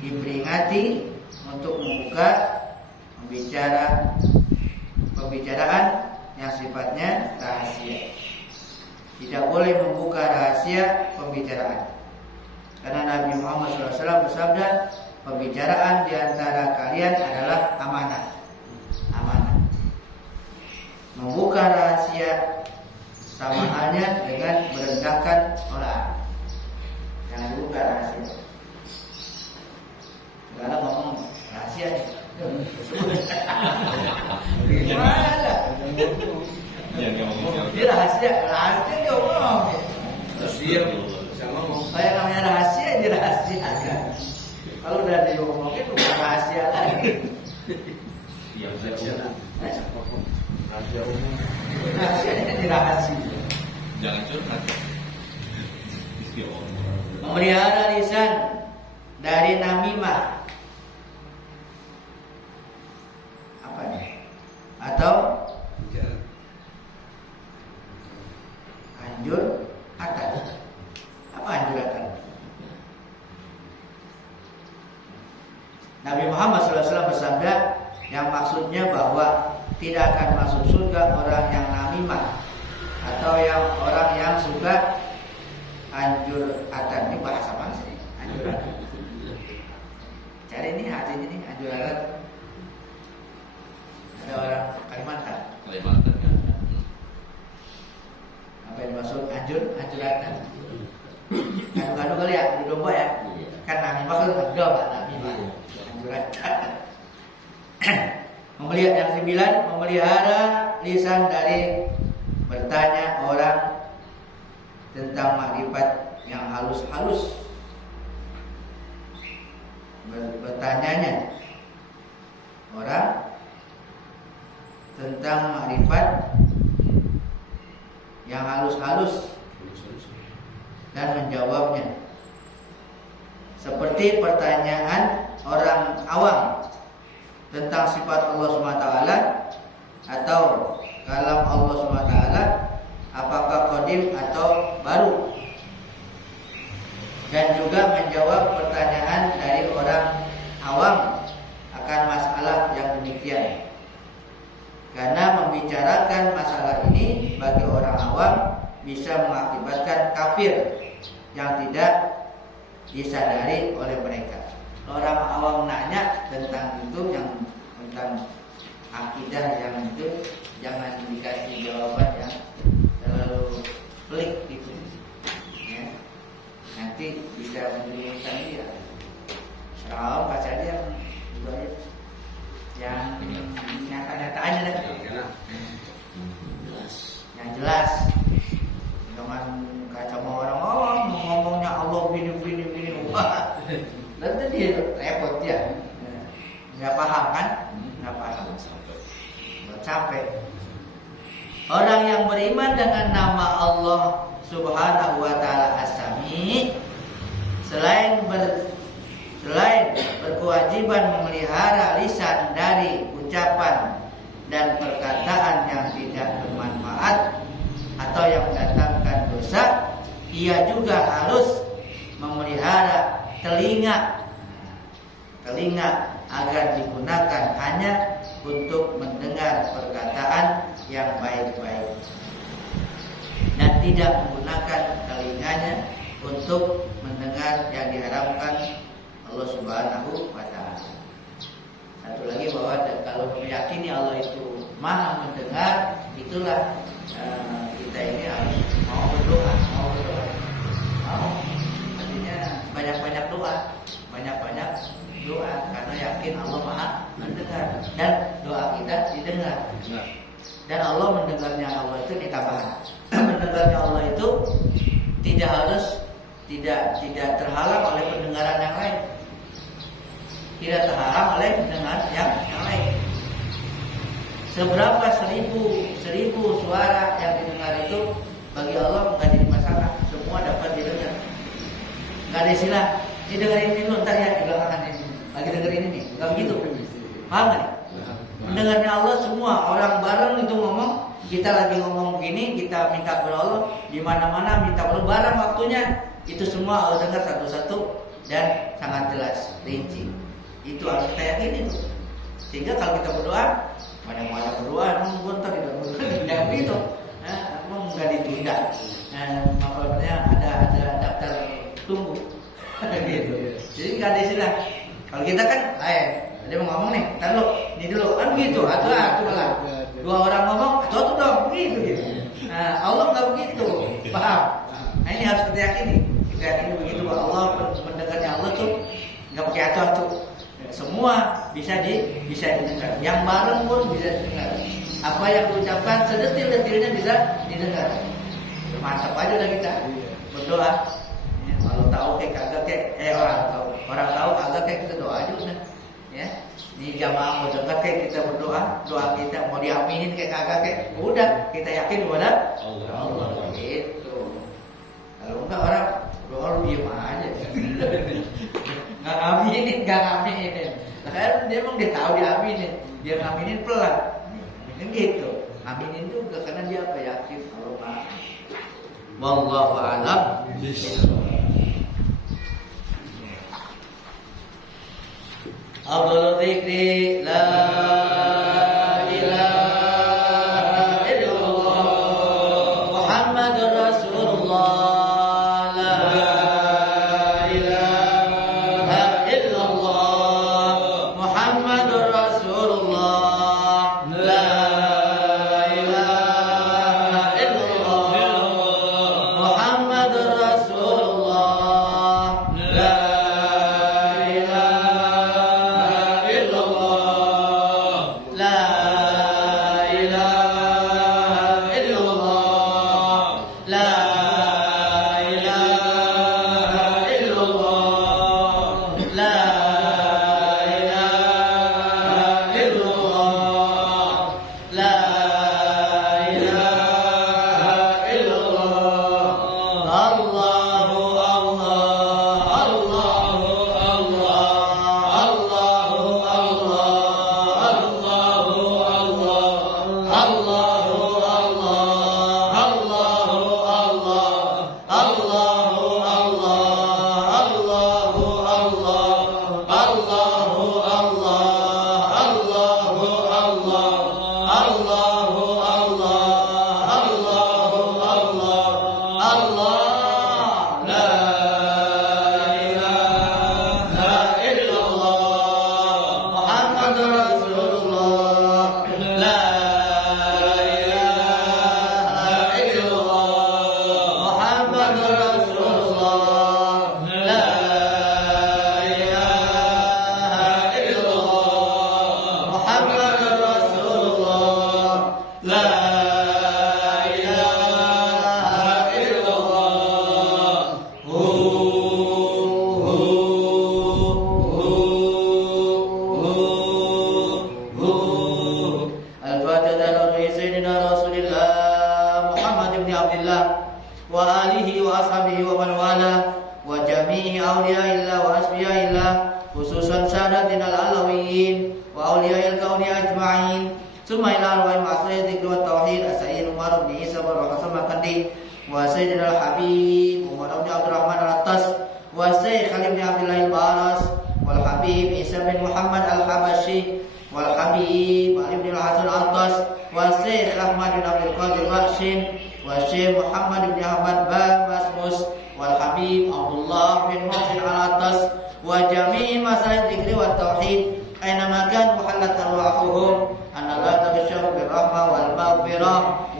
diperingati untuk membuka pembicaraan yang sifatnya rahasia. Tidak boleh membuka rahasia pembicaraan. Karena Nabi Muhammad SAW bersabda, pembicaraan di antara kalian adalah amanah. Amanah. Membuka rahasia sama halnya dengan merendahkan orang. Jangan buka rahasia. Segala ngomong rahasia nih. Gimana? Dia rahasia dia ngomong. Rahasia, bisa ngomong. Kayak namanya rahasia dirahasiakan. Kalau udah diomongin bukan rahasia lagi. Diam saja. Rahasia umum. Rahasianya dirahasia. Jangan curhat. Memelihara lisan dari namimah. Apa nih? Atau anjur akan. Apa anjur akan? Nabi Muhammad SAW bersabda, yang maksudnya bahwa tidak akan masuk surga orang yang namimah atau yang orang yang suka anjur akan. Ini bahasa apa sih? Anjur akan. Cari ini artinya nih anjur akan. Ada orang Kalimantan. Kalimantan kan. Apa yang dimaksud anjur akan? Kadu-kadu kali ya, di domba ya. Kan namimah kan domba namimah. Anjur akan. Yang 9, memelihara lisan dari bertanya orang tentang makrifat yang halus-halus. Bertanyanya orang tentang makrifat yang halus-halus dan menjawabnya, seperti pertanyaan orang awam tentang sifat Allah SWT atau kalam Allah SWT, apakah qadim atau baru, dan juga menjawab pertanyaan dari orang awam akan masalah yang demikian. Karena membicarakan masalah ini bagi orang awam bisa mengakibatkan kafir yang tidak disadari oleh mereka. Orang awam nanya tentang itu, yang tentang akidah yang itu, jangan dikasih jawaban yang terlalu pelik gitu, ya. Nanti bisa menjerumuskan dia. Kalau baca dia yang nyata-nyata aja deh, yang jelas. Jangan kacau orang awam ngomongnya Allah bini. Wah, nanti dia repot ya. Nggak paham kan? Nggak paham. Capek. Orang yang beriman dengan nama Allah Subhanahu wa Ta'ala As-Sami, selain berkewajiban memelihara lisan dari ucapan dan perkataan yang tidak bermanfaat atau yang mendatangkan dosa, ia juga harus memelihara telinga agar digunakan hanya untuk mendengar perkataan yang baik-baik dan tidak menggunakan telinganya untuk mendengar yang diharamkan Allah Subhanahu wa Ta'ala. Satu lagi bahwa kalau meyakini Allah itu Maha mendengar, itulah kita ini harus mau berdoa. Artinya banyak-banyak doa karena yakin Allah Maha mendengar dan doa kita didengar. Dan Allah mendengarnya Allah itu ditambahkan. Mendengarnya Allah itu tidak terhalang oleh pendengaran yang lain. Tidak terhalang oleh pendengaran yang lain. Seberapa seribu suara yang didengar itu bagi Allah nggak jadi masalah. Semua dapat didengar. Nggak ada istilah didengarin dulu ntar ya di belakangan ini. Lagi dengerin ini, nggak begitu. Paham nggak? Mendengarnya Allah semua orang bareng itu ngomong. Kita lagi ngomong begini, kita minta kepada Allah di mana-mana minta kepada barang waktunya. Itu semua Allah dengar satu-satu dan sangat jelas, rinci. Itu harus kita yakini tuh. Sehingga kalau kita berdoa, banyak berdoa, bentar tidak begitu. Nggak ditunda. Makanya ada daftar tunggu. Gitu. Jadi nggak ada istilah. Kalau kita kan, dia mau ngomong nih, ntar lu, ini dulu, kan begitu, atuh lah. Dua orang ngomong, atuh dong, begitu. Nah, Allah nggak begitu, paham? Nah ini harus kita yakini begitu bahwa Allah mendengarnya Allah tuh nggak pakai atuh. Semua bisa didengar. Yang bareng pun bisa didengar. Apa yang diucapkan sedetil-detilnya bisa didengar. Mantap aja lah kita berdoa. Ya, kalau tahu kayak kagak kayak orang tahu kagak kayak kita doa aja udah. Ya, di jamaah mau dengar kayak kita berdoa, doa kita mau diaminin kayak kagak kayak udah kita yakin kepada Allah. Gitu. Kalau enggak orang doa lu diem aja. Nggak ngaminin. Nah, kan dia emang dia tahu diaminin, dia ngaminin pelan. Kan gitu. Aminin juga karena dia apa yakin kalau nggak. Wallahu a'lam. Afdhalul dzikri la ilaha illallah Muhammadur Rasulullah la ilaha illallah Muhammadur Rasulullah la ilaha illallah Muhammadur Rasulullah la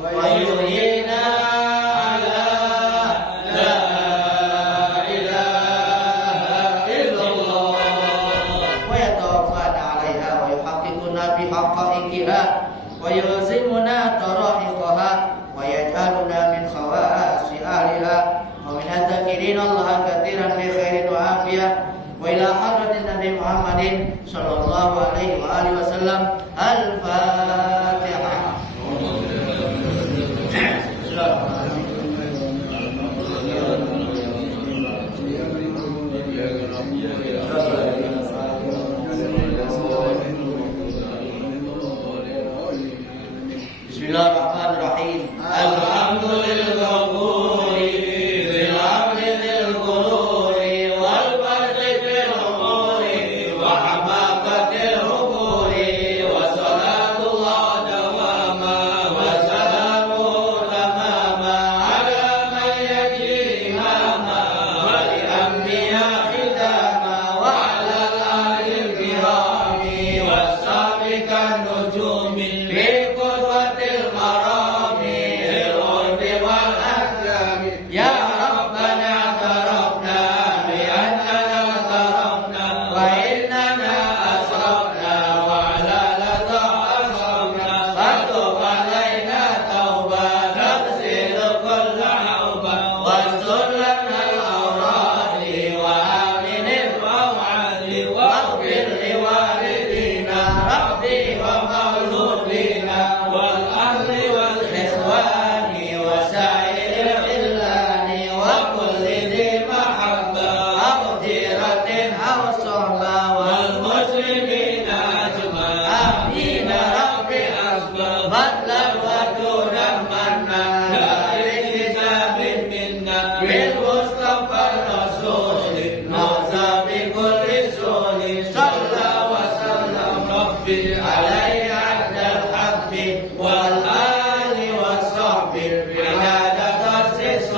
Wa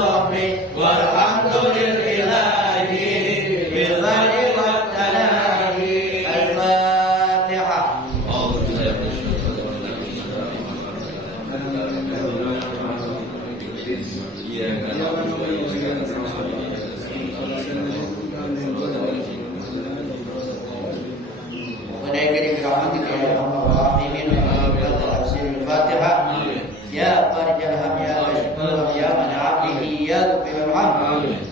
sahbi walhamdulillahi bil ghaibi wat tanahi. Al-Fatihah. Ya Farijal Ham ya Kashifal Ham ya Man 'abdihi ya Rabbil Alamin.